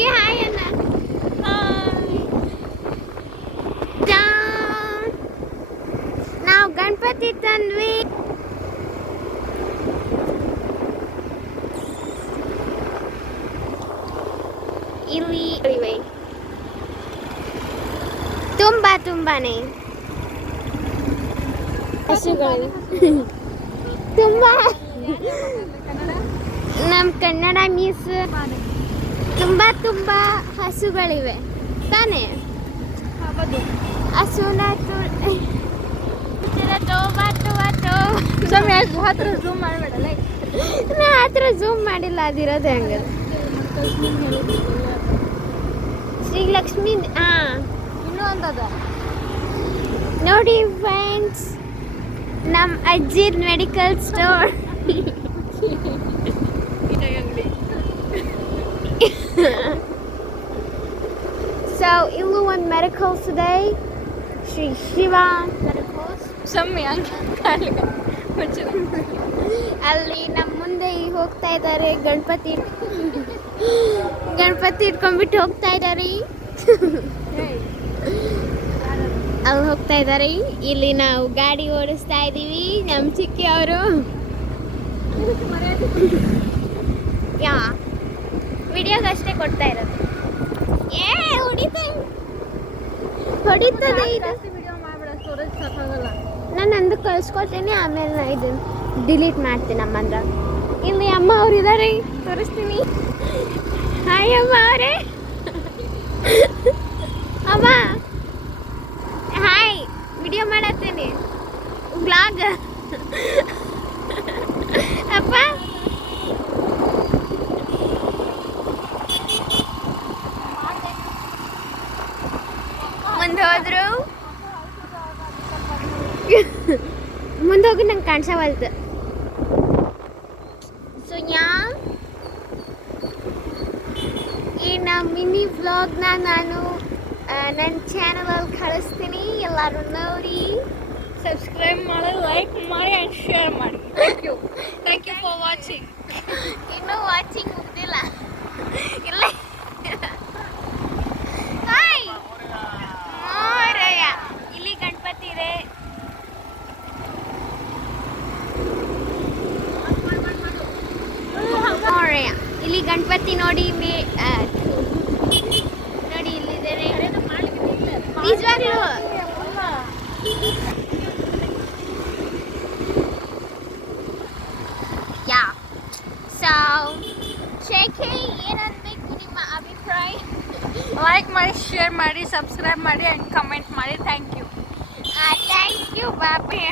ಚಿಕ್ಕಿ hi ಅಣ್ಣ. ನಾವು ಗಣಪತಿ ತಂದ್ವಿ. ಇಲ್ಲಿ ಇವೆ ತುಂಬಾನೇ ಹಸುಗಳು. ತುಂಬಾ ನಮ್ಮ ಕನ್ನಡ ಮಿಸ್ ತುಂಬಾ ಹಸುಗಳಿವೆ ತಾನೇ. ಹಸುನ ಹತ್ರ ಝೂಮ್ ಮಾಡಿಲ್ಲ, ಅದಿರೋದು ಹೆಂಗ ಶ್ರೀಲಕ್ಷ್ಮಿ. ಇನ್ನೂ ಒಂದದ ನೋಡಿ ಫ್ರೆಂಡ್ಸ್, ನಮ್ಮ ಅಜ್ಜಿರ್ ಮೆಡಿಕಲ್ ಸ್ಟೋರ್. ಸೊ ಇಲ್ಲೂ ಒಂದು ಮೆಡಿಕಲ್ಸ್ ಇದೆ, ಶ್ರೀ ಶಿವ ಮೆಡಿಕಲ್ಸ್. ಅಲ್ಲಿ ನಮ್ಮ ಮುಂದೆ ಹೋಗ್ತಾ ಇದ್ದಾರೆ ಗಣಪತಿ ಇಟ್ಕೊಂಡ್ಬಿಟ್ಟು ಹೋಗ್ತಾ ಇದ್ದಾರೆ. ಅಲ್ಲಿ ಹೋಗ್ತಾ ಇದ್ದಾರೆ. ಇಲ್ಲಿ ನಾವು ಗಾಡಿ ಓಡಿಸ್ತಾ ಇದ್ದೀವಿ. ನಮ್ಮ ಚಿಕ್ಕಿ ಅವರು ವಿಡಿಯೋಗಷ್ಟೇ ಕೊಡ್ತಾ ಇರೋದು. ಹೊಡಿತದೆ ಇದು. ನಾನು ಅಂದು ಕಳ್ಸ್ಕೊಳ್ತೇನೆ, ಆಮೇಲೆ ನಾ ಇದು ಡಿಲೀಟ್ ಮಾಡ್ತೀನಿ. ಅಮ್ಮಂದ್ರ ಇಲ್ಲಿ ಅಮ್ಮ ಅವ್ರು ಇದ್ದಾರೆ, ತೋರಿಸ್ತೀನಿ. ಹಾಯ್ ಅಮ್ಮ ಅವರೇ. ಅಮ್ಮ ಹಾಯ್, ವಿಡಿಯೋ ಮಾಡತ್ತೇನೆ, ವ್ಲಾಗ್. ಅಪ್ಪ ಮುಂದೆ ಹೋದ್ರು, ಮುಂದೆ ಹೋಗಿ ನಂಗೆ ಕಾಣಿಸವಲ್ದು. ಸೊ ಈ ಮಿನಿ ವ್ಲಾಗ್ನ ನಾನು ನನ್ನ ಚಾನಲಲ್ಲಿ ಕಳಿಸ್ತೀನಿ. ಎಲ್ಲರೂ ನೋಡಿ, ಸಬ್ಸ್ಕ್ರೈಬ್ ಮಾಡಿ, ಲೈಕ್ ಮಾಡಿ ಆ್ಯಂಡ್ ಶೇರ್ ಮಾಡಿ. Thank you for watching. ಇನ್ನೂ ವಾಚಿಂಗ್ ಮುಗ್ದಿಲ್ಲ. ಇಲ್ಲ ಹಾಯ್ ಮೋರಯ್ಯ. ಇಲ್ಲಿ ಗಣಪತಿ ಇದೆ. ಮೋರಯ್ಯ ಇಲ್ಲಿ ಗಣಪತಿ ನೋಡಿ. ನೋಡಿ ಇಲ್ಲಿದ್ದಾರೆ ನಿಜವಾಗ್ಲೂ. ಯಾ ಸೊ ಶೇಖೆ ಏನನ್ಬೇಕು ನಿಮ್ಮ ಅಭಿಪ್ರಾಯ? ಲೈಕ್ ಮಾಡಿ, ಶೇರ್ ಮಾಡಿ, ಸಬ್ಸ್ಕ್ರೈಬ್ ಮಾಡಿ ಆ್ಯಂಡ್ ಕಮೆಂಟ್ ಮಾಡಿ. Thank you. Thank you Bobby.